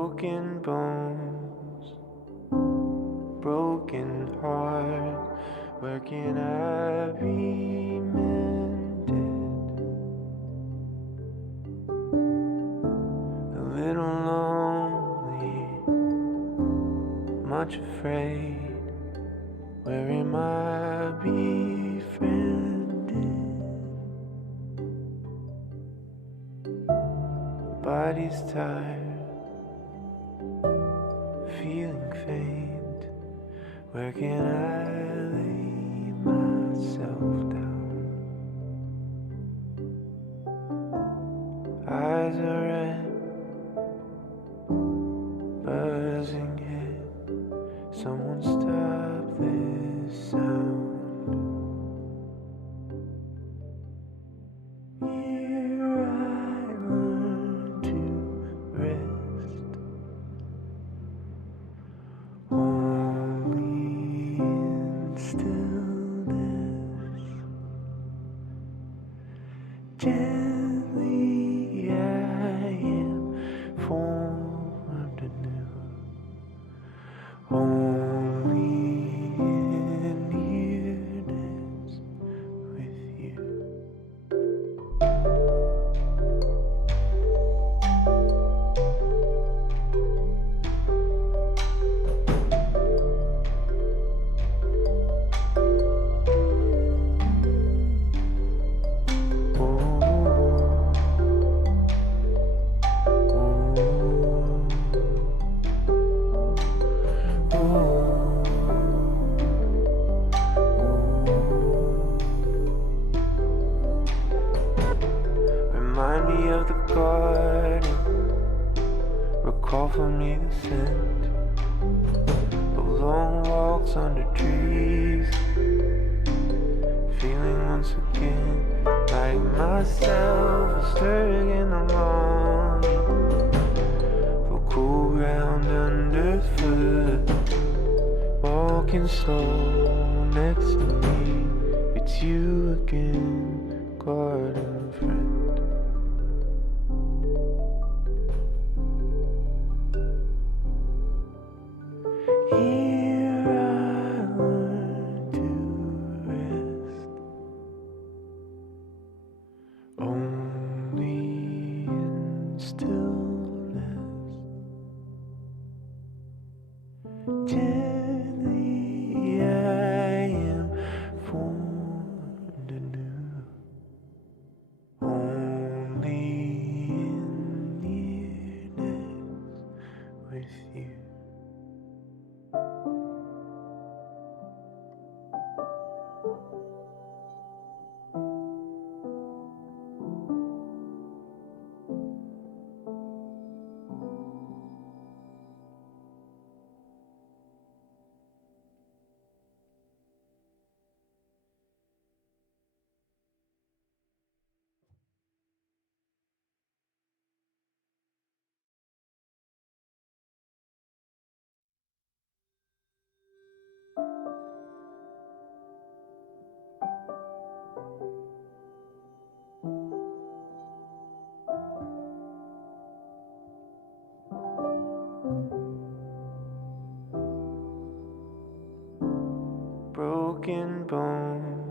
broken bones, broken heart. Where can I be mended? A little lonely, much afraid. Where am I befriended? Body's tired, feeling faint. Where can I lay myself down? Eyes are red, buzzing head. Someone stop this sound. Here I learn to rest, only in stillness. Gently I am formed anew, only in nearness with you. Remind me of the garden, recall for me the scent of long walks under trees, feeling once again like myself, stirring in the morning, for cool ground underfoot, walking slow next to me. It's you again, garden friend. Here I learn to rest, only in stillness. Gently I am formed anew, only in nearness with you. Broken bones,